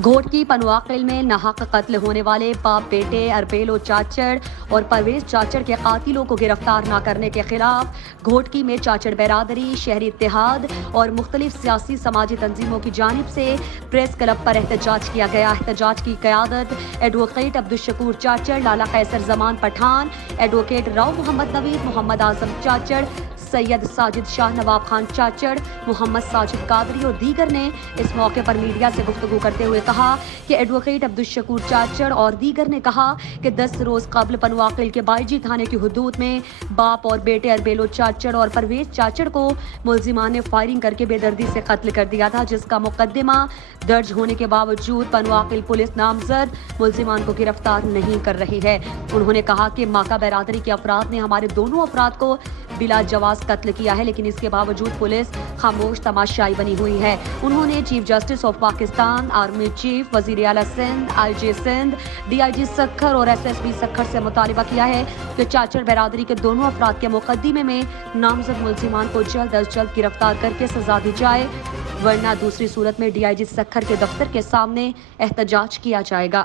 گھوٹکی پنواقل میں ناحق قتل ہونے والے باپ بیٹے اربیلو چاچڑ اور پرویز چاچڑ کے قاتلوں کو گرفتار نہ کرنے کے خلاف گھوٹکی میں چاچڑ برادری، شہری اتحاد اور مختلف سیاسی سماجی تنظیموں کی جانب سے پریس کلب پر احتجاج کیا گیا۔ احتجاج کی قیادت ایڈوکیٹ عبدالشکور چاچڑ، لالا قیصر زمان پٹھان، ایڈوکیٹ راؤ محمد نوید، محمد اعظم چاچڑ، سید ساجد شاہ، نواب خان چاچڑ، محمد ساجد قادری اور دیگر نے اس موقع پر میڈیا سے گفتگو کرتے ہوئے کہا کہ ایڈوکیٹ عبدالشکور چاچڑ اور دیگر نے کہا کہ 10 روز قبل پنواقل کے بائیجی تھانے کی حدود میں باپ اور بیٹے اربیلو چاچڑ اور پرویز چاچڑ کو ملزمان نے فائرنگ کر کے بے دردی سے قتل کر دیا تھا، جس کا مقدمہ درج ہونے کے باوجود پنواقل پولیس نامزد ملزمان کو گرفتار نہیں کر رہی ہے۔ انہوں نے کہا کہ ماکا برادری کے افراد نے ہمارے دونوں افراد کو بلا جواز قتل کیا ہے، لیکن اس کے باوجود پولیس خاموش تماشائی بنی ہوئی ہے۔ انہوں نے chief justice of Pakistan, army chief, وزیر اعلیٰ سندھ، آئی جی سندھ، ڈی آئی جی سکھر اور ایس ایس پی سکھر سے مطالبہ کیا ہے کہ چاچڑ برادری کے دونوں افراد کے مقدمے میں نامزد ملزمان کو جلد از جلد گرفتار کر کے سزا دی جائے، ورنہ دوسری صورت میں ڈی آئی جی سکھر کے دفتر کے سامنے احتجاج کیا جائے گا۔